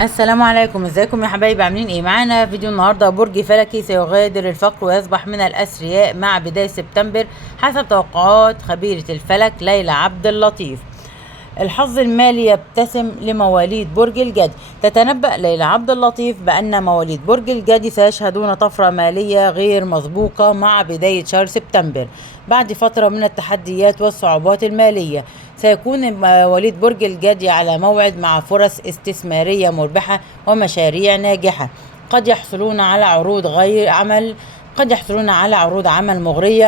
السلام عليكم، ازيكم يا حبايبي؟ عاملين ايه؟ معانا فيديو النهارده. برج فلكي سيغادر الفقر ويصبح من الاثرياء مع بدايه سبتمبر حسب توقعات خبيره الفلك ليلى عبد اللطيف. الحظ المالي يبتسم لمواليد برج الجدي. تتنبأ ليلى عبد اللطيف بأن مواليد برج الجدي سيشهدون طفرة مالية غير مسبوقة مع بداية شهر سبتمبر. بعد فترة من التحديات والصعوبات المالية، سيكون مواليد برج الجدي على موعد مع فرص استثمارية مربحة ومشاريع ناجحة. قد يحصلون على عروض غير عمل قد يحصلون على عروض عمل مغرية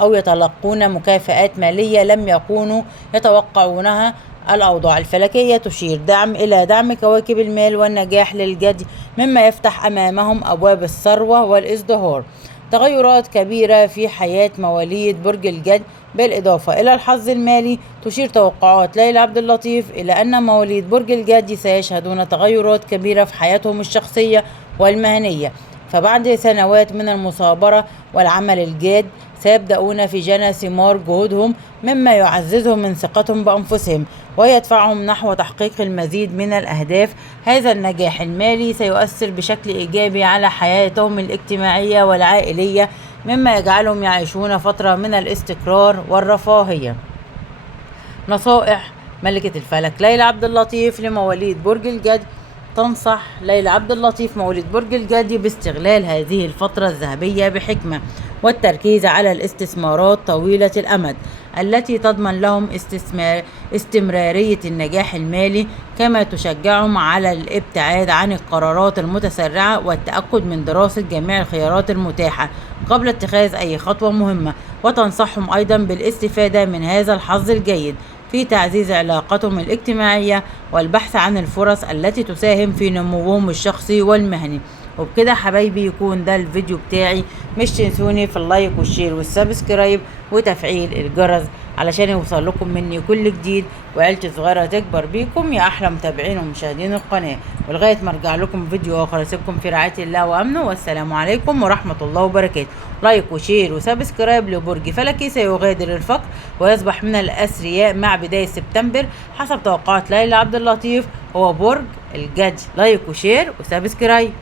أو يتلقون مكافآت مالية لم يكونوا يتوقعونها. الأوضاع الفلكية تشير إلى دعم كواكب المال والنجاح للجدي، مما يفتح أمامهم أبواب الثروة والازدهار. تغيرات كبيرة في حياة مواليد برج الجدي. بالإضافة إلى الحظ المالي، تشير توقعات ليلى عبد اللطيف إلى أن مواليد برج الجدي سيشهدون تغيرات كبيرة في حياتهم الشخصية والمهنية. فبعد سنوات من المثابرة والعمل الجاد، سيبدأون في جنى ثمار جهودهم، مما يعززهم من ثقتهم بأنفسهم ويدفعهم نحو تحقيق المزيد من الأهداف. هذا النجاح المالي سيؤثر بشكل إيجابي على حياتهم الاجتماعية والعائلية، مما يجعلهم يعيشون فترة من الاستقرار والرفاهية. نصائح ملكة الفلك ليلى عبد اللطيف لمواليد برج الجدي. تنصح ليلى عبد اللطيف مواليد برج الجدي باستغلال هذه الفترة الذهبية بحكمة، والتركيز على الاستثمارات طويلة الأمد التي تضمن لهم استمرارية النجاح المالي، كما تشجعهم على الابتعاد عن القرارات المتسرعة والتأكد من دراسة جميع الخيارات المتاحة قبل اتخاذ أي خطوة مهمة. وتنصحهم أيضا بالاستفادة من هذا الحظ الجيد في تعزيز علاقاتهم الاجتماعية والبحث عن الفرص التي تساهم في نموهم الشخصي والمهني. وبكده حبايبي يكون ده الفيديو بتاعي. مش تنسوني في اللايك والشير والسبسكرايب وتفعيل الجرس علشان يوصل لكم مني كل جديد، وعيلتي صغيرة تكبر بيكم يا أحلى متابعين ومشاهدين القناة. ولغاية ما ارجع لكم فيديو آخر، اسيبكم في رعاية الله وأمنه، والسلام عليكم ورحمة الله وبركاته. لايك وشير وسبسكرايب. لبرج فلكي سيغادر الفقر ويصبح من الأثرياء مع بداية سبتمبر حسب توقعات ليلى عبد اللطيف هو برج الجدي. لايك وشير وسبسكرايب.